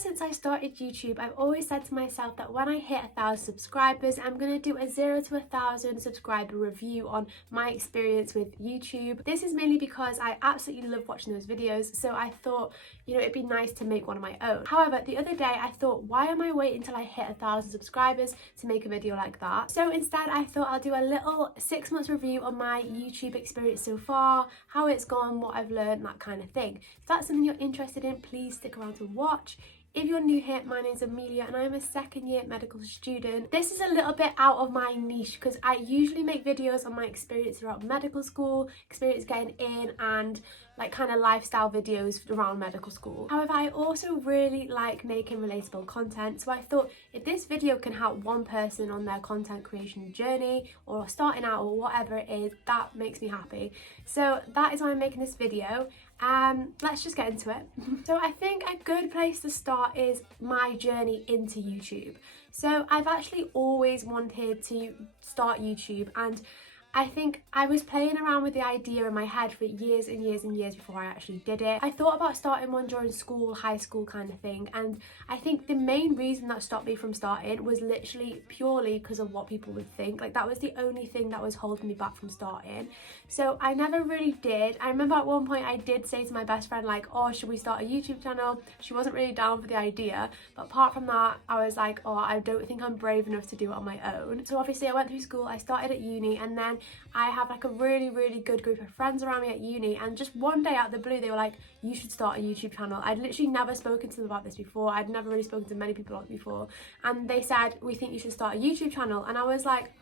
since I started YouTube, I've always said to myself that when I hit 1,000 subscribers, I'm going to do a 0 to 1,000 subscriber review on my experience with YouTube. This is mainly because I absolutely love watching those videos, so I thought, you know, it'd be nice to make one of my own. However, the other day I thought, why am I waiting until I hit 1,000 subscribers to make a video like that? So instead I thought I'll do a little 6 months review on my YouTube experience so far, how it's gone, what I've learned, that kind of thing. If that's something you're interested in, please stick around to watch. If you're new here, my name's Amelia and I'm a second year medical student. This is a little bit out of my niche because I usually make videos on my experience throughout medical school, experience getting in, and like kind of lifestyle videos around medical school. However, I also really like making relatable content, so I thought if this video can help one person on their content creation journey or starting out or whatever it is, that makes me happy. So that is why I'm making this video. Let's just get into it. So I think a good place to start is my journey into YouTube. So I've actually always wanted to start YouTube, and I think I was playing around with the idea in my head for years and years and years before I actually did it. I thought about starting one during school, high school kind of thing, and I think the main reason that stopped me from starting was literally purely because of what people would think. Like, that was the only thing that was holding me back from starting. So I never really did. I remember at one point I did say to my best friend, like, oh, should we start a YouTube channel? She wasn't really down for the idea, but apart from that, I was like, oh, I don't think I'm brave enough to do it on my own. So obviously I went through school, I started at uni, and then I have like a really good group of friends around me at uni, and just one day out of the blue they were like, you should start a YouTube channel. I'd literally never spoken to them about this before. I'd never really spoken to many people about it before, and they said, we think you should start a YouTube channel. And I was like,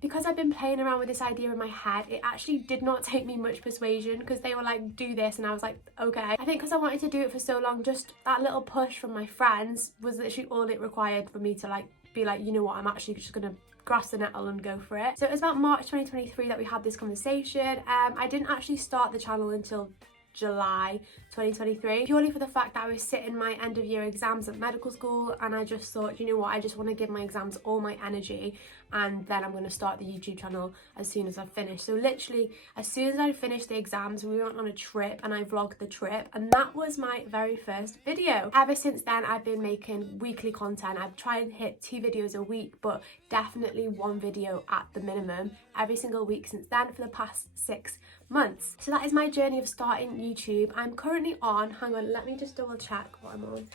because I've been playing around with this idea in my head, it actually did not take me much persuasion, because they were like, do this, and I was like, okay. I think because I wanted to do it for so long, just that little push from my friends was literally all it required for me to like be like, you know what, I'm actually just gonna grasp the nettle and go for it. So it was about March 2023 that we had this conversation. I didn't actually start the channel until July 2023, purely for the fact that I was sitting my end of year exams at medical school, and I just thought, you know what, I just want to give my exams all my energy, and then I'm going to start the YouTube channel as soon as I've finished. So literally as soon as I finished the exams, we went on a trip and I vlogged the trip, and that was my very first video. Ever since then I've been making weekly content. I've tried and hit 2 videos a week, but definitely 1 video at the minimum every single week since then for the past 6 months. So that is my journey of starting YouTube. I'm currently on, hang on, let me just double check what I'm on.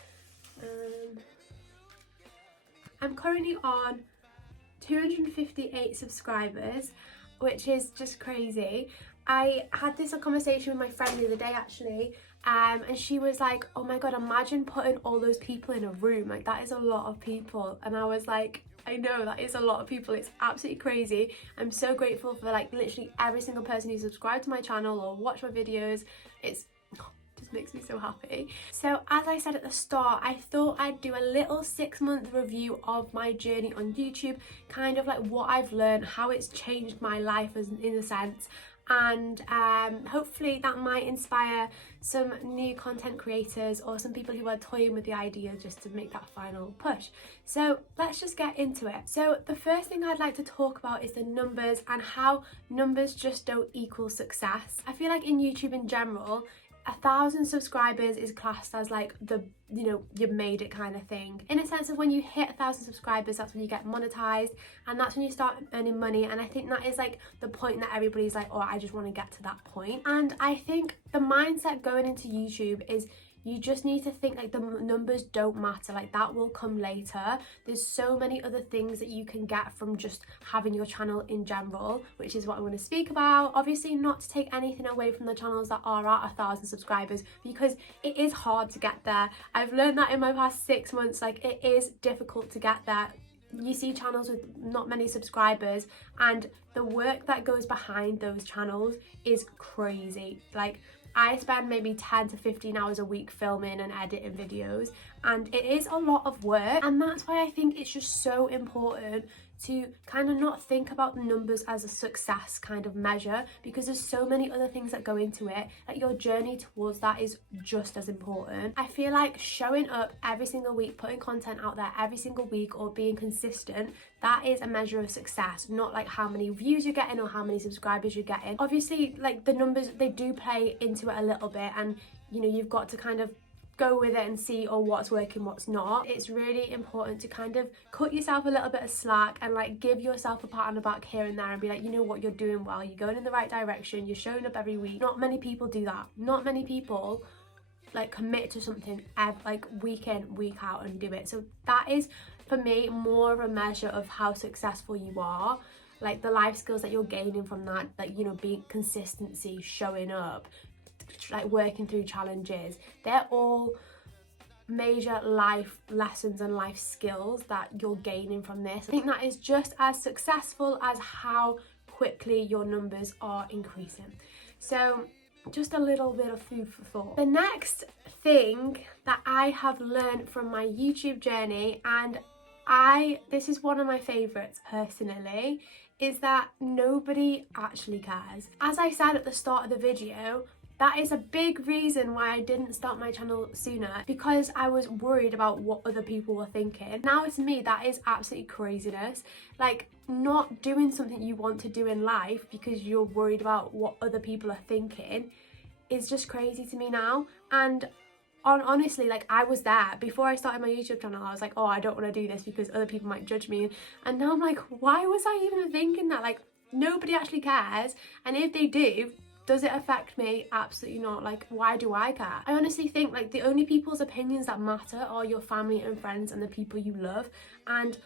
I'm currently on 258 subscribers, which is just crazy. I had this conversation with my friend the other day actually, and she was like, oh my god, imagine putting all those people in a room, like that is a lot of people. And I was like, I know, that is a lot of people. It's absolutely crazy. I'm so grateful for like literally every single person who subscribed to my channel or watched my videos. It's just makes me so happy. So as I said at the start, I thought I'd do a little 6-month review of my journey on YouTube, kind of like what I've learned, how it's changed my life as in a sense, and hopefully that might inspire some new content creators or some people who are toying with the idea just to make that final push. So let's just get into it. So the first thing I'd like to talk about is the numbers and how numbers just don't equal success. I feel like in YouTube in general, 1,000 subscribers is classed as like the, you know, you made it kind of thing. In a sense of when you hit 1,000 subscribers, that's when you get monetized, and that's when you start earning money. And I think that is like the point that everybody's like, oh, I just want to get to that point. And I think the mindset going into YouTube is you just need to think like the numbers don't matter, like that will come later. There's so many other things that you can get from just having your channel in general, which is what I want to speak about. Obviously not to take anything away from the channels that are at 1,000 subscribers, because it is hard to get there. I've learned that in my past 6 months, like it is difficult to get there. You see channels with not many subscribers, and the work that goes behind those channels is crazy. Like, I spend maybe 10 to 15 hours a week filming and editing videos, and it is a lot of work. And that's why I think it's just so important to kind of not think about the numbers as a success kind of measure, because there's so many other things that go into it. Like, your journey towards that is just as important. I feel like showing up every single week, putting content out there every single week, or being consistent, that is a measure of success, not like how many views you're getting or how many subscribers you're getting. Obviously, like, the numbers, they do play into it a little bit, and you know, you've got to kind of go with it and see what's working, what's not. It's really important to kind of cut yourself a little bit of slack and like give yourself a pat on the back here and there and be like, you know what, you're doing well, you're going in the right direction, you're showing up every week. Not many people do that. Not many people like commit to something like week in, week out and do it. So that is for me more of a measure of how successful you are. Like the life skills that you're gaining from that, like, you know, being consistency, showing up, like working through challenges, they're all major life lessons and life skills that you're gaining from this. I think that is just as successful as how quickly your numbers are increasing. So just a little bit of food for thought. The next thing that I have learned from my YouTube journey, and this is one of my favorites personally, is that nobody actually cares. As I said at the start of the video, that is a big reason why I didn't start my channel sooner, because I was worried about what other people were thinking. Now to me, that is absolutely craziness. Like, not doing something you want to do in life because you're worried about what other people are thinking is just crazy to me now. And honestly, like, I was there before I started my YouTube channel. I was like, oh, I don't want to do this because other people might judge me. And now I'm like, why was I even thinking that? Like, nobody actually cares. And if they do, does it affect me? Absolutely not. Like, why do I care? I honestly think like the only people's opinions that matter are your family and friends and the people you love. And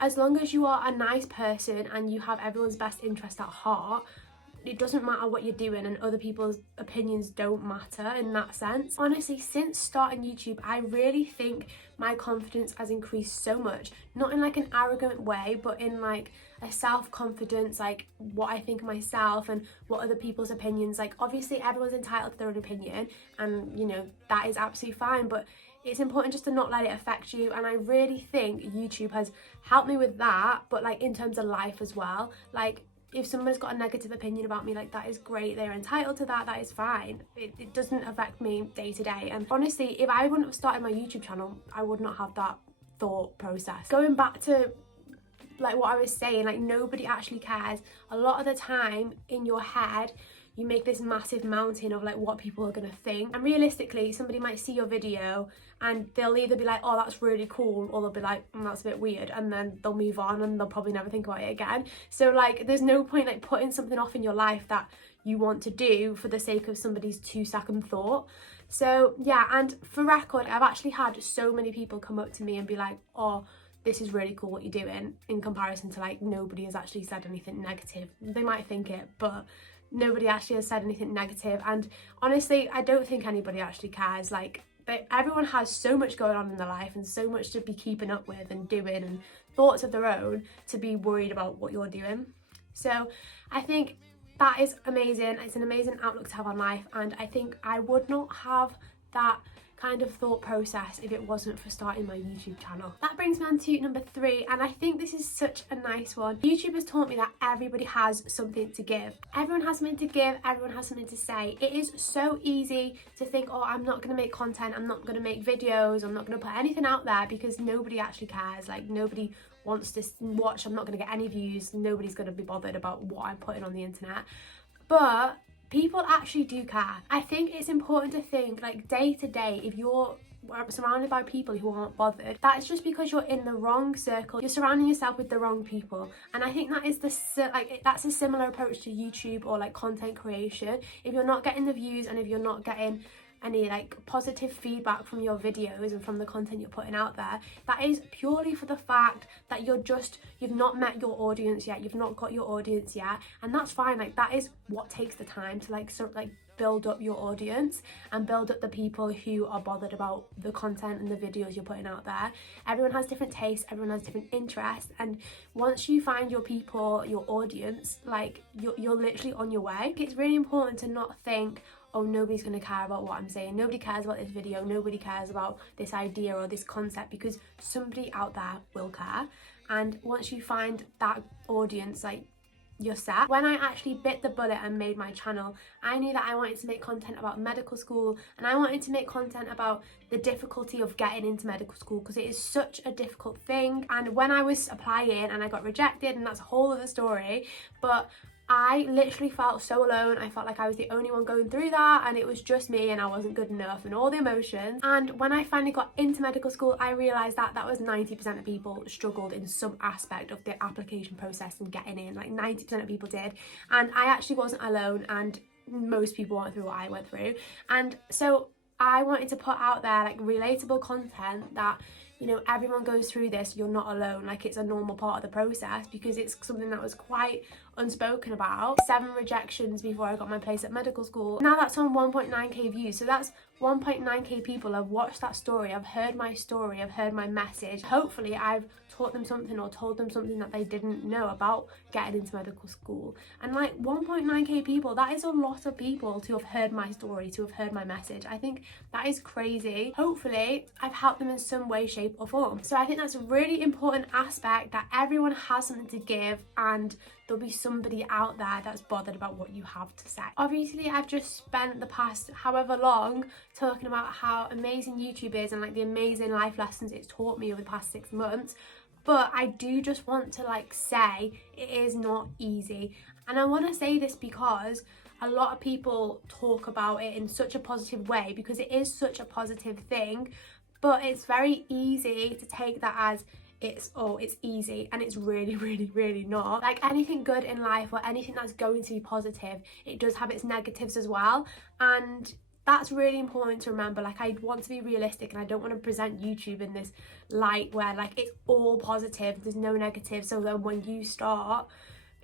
as long as you are a nice person and you have everyone's best interest at heart, it doesn't matter what you're doing, and other people's opinions don't matter in that sense. Honestly, since starting YouTube, I really think my confidence has increased so much. Not in like an arrogant way, but in like a self-confidence, like what I think of myself and what other people's opinions. Like, obviously everyone's entitled to their own opinion, and you know, that is absolutely fine, but it's important just to not let it affect you. And I really think YouTube has helped me with that, but like in terms of life as well. Like, if someone's got a negative opinion about me, like, that is great, they're entitled to that, that is fine. It doesn't affect me day to day. And honestly, if I wouldn't have started my YouTube channel, I would not have that thought process. Going back to like what I was saying, like, nobody actually cares. A lot of the time in your head, you make this massive mountain of like what people are gonna think, and realistically somebody might see your video and they'll either be like, oh, that's really cool, or they'll be like, that's a bit weird, and then they'll move on and they'll probably never think about it again. So like, there's no point like putting something off in your life that you want to do for the sake of somebody's 2-second thought. So yeah, and for record, I've actually had so many people come up to me and be like, oh, this is really cool what you're doing, in comparison to like nobody has actually said anything negative. They might think it, but nobody actually has said anything negative. And honestly, I don't think anybody actually cares. Like, everyone has so much going on in their life and so much to be keeping up with and doing, and thoughts of their own to be worried about what you're doing. So I think that is amazing. It's an amazing outlook to have on life, and I think I would not have that kind of thought process if it wasn't for starting my YouTube channel. That brings me on to number 3, and I think this is such a nice one. YouTube has taught me that everybody has something to give. Everyone has something to give, everyone has something to say. It is so easy to think, oh, I'm not going to make content, I'm not going to make videos, I'm not going to put anything out there because nobody actually cares. Like, nobody wants to watch, I'm not going to get any views, nobody's going to be bothered about what I'm putting on the internet. But people actually do care. I think it's important to think, like, day to day, if you're surrounded by people who aren't bothered, that's just because you're in the wrong circle. You're surrounding yourself with the wrong people. And I think that is that's a similar approach to YouTube or like content creation. If you're not getting the views, and if you're not getting any like positive feedback from your videos and from the content you're putting out there, that is purely for the fact that you've not met your audience yet, you've not got your audience yet, and that's fine. Like, that is what takes the time to like build up your audience and build up the people who are bothered about the content and the videos you're putting out there. Everyone has different tastes, everyone has different interests, and once you find your people, your audience, like, you're literally on your way. It's really important to not think, oh, nobody's going to care about what I'm saying, nobody cares about this video, nobody cares about this idea or this concept, because somebody out there will care. And once you find that audience, like, you're set. When I actually bit the bullet and made my channel, I knew that I wanted to make content about medical school, and I wanted to make content about the difficulty of getting into medical school, because it is such a difficult thing. And when I was applying and I got rejected, and that's a whole other story, but I literally felt so alone. I felt like I was the only one going through that, and it was just me and I wasn't good enough and all the emotions. And when I finally got into medical school, I realised that that was 90% of people struggled in some aspect of the application process and getting in. Like 90% of people did. And I actually wasn't alone, and most people went through what I went through. And so I wanted to put out there like relatable content that, you know, everyone goes through this, you're not alone, like it's a normal part of the process, because it's something that was quite unspoken about. 7 rejections before I got my place at medical school. Now that's on 1.9k views, so that's 1.9k people have watched that story, I've heard my story, I've heard my message. Hopefully I've taught them something or told them something that they didn't know about getting into medical school. And like 1.9k people, that is a lot of people to have heard my story, to have heard my message. I think that is crazy. Hopefully I've helped them in some way, shape or form. So I think that's a really important aspect, that everyone has something to give, and there'll be somebody out there that's bothered about what you have to say. Obviously I've just spent the past however long talking about how amazing YouTube is and like the amazing life lessons it's taught me over the past 6 months, but I do just want to like say it is not easy. And I want to say this because a lot of people talk about it in such a positive way, because it is such a positive thing, but it's very easy to take that as it's easy, and it's really not. Like anything good in life or anything that's going to be positive, it does have its negatives as well, and that's really important to remember. Like I want to be realistic, and I don't want to present YouTube in this light where like it's all positive, there's no negative, so then when you start,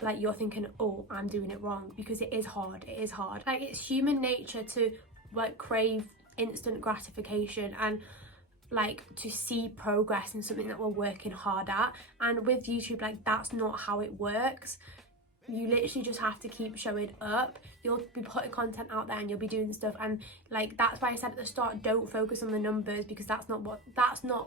like you're thinking, oh, I'm doing it wrong, because it is hard. Like it's human nature to like crave instant gratification and like to see progress in something that we're working hard at. And with YouTube, like that's not how it works. You literally just have to keep showing up. You'll be putting content out there and you'll be doing stuff, and like that's why I said at the start, don't focus on the numbers, because that's not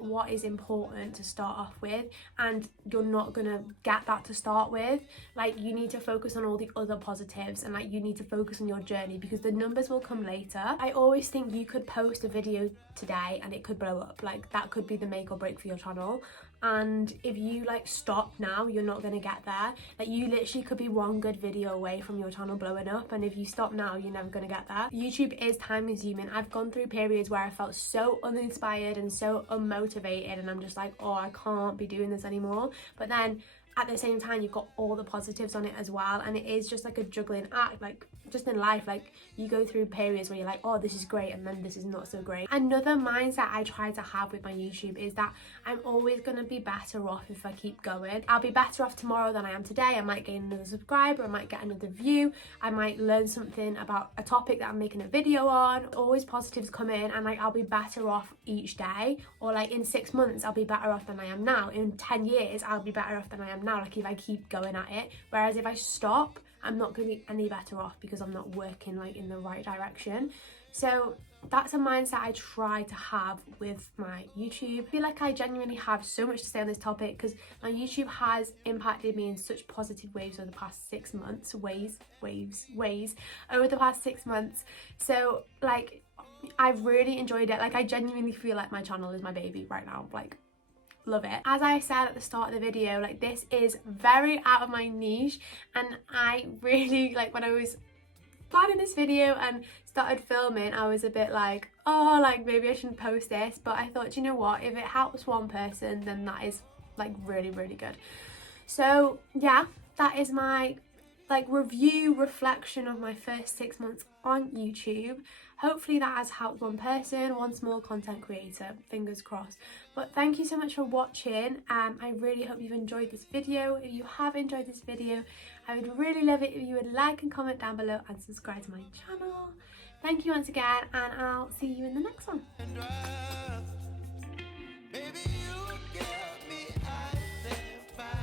what is important to start off with, and you're not gonna get that to start with. Like you need to focus on all the other positives, and like you need to focus on your journey, because the numbers will come later. I always think you could post a video today and it could blow up. Like that could be the make or break for your channel, and if you like stop now, you're not gonna get there. Like you literally could be one good video away from your channel blowing up, and if you stop now, you're never gonna get there. YouTube is time consuming. I've gone through periods where I felt so uninspired and so unmotivated, and I'm just like, oh, I can't be doing this anymore. But then at the same time, you've got all the positives on it as well, and it is just like a juggling act. Like just in life, like you go through periods where you're like, oh, this is great, and then this is not so great. Another mindset I try to have with my YouTube is that I'm always going to be better off if I keep going. I'll be better off tomorrow than I am today. I might gain another subscriber, I might get another view, I might learn something about a topic that I'm making a video on. Always positives come in, and like I'll be better off each day. Or like in 6 months, I'll be better off than I am now. In 10 years, I'll be better off than I am now, like if I keep going at it. Whereas if I stop, I'm not going to be any better off, because I'm not working like in the right direction. So that's a mindset I try to have with my YouTube. I feel like I genuinely have so much to say on this topic, because my YouTube has impacted me in such positive waves over the past 6 months. Ways over the past 6 months. So like I've really enjoyed it. Like I genuinely feel like my channel is my baby right now. Like love it. As I said at the start of the video, like this is very out of my niche, and I really like when I was planning this video and started filming, I was a bit like, oh, like maybe I shouldn't post this, but I thought, you know what, if it helps one person, then that is like really good. So yeah, that is my like reflection of my first 6 months on YouTube. Hopefully that has helped one person, one small content creator, fingers crossed. But thank you so much for watching. I really hope you've enjoyed this video. If you have enjoyed this video, I would really love it if you would like and comment down below and subscribe to my channel. Thank you once again, and I'll see you in the next one.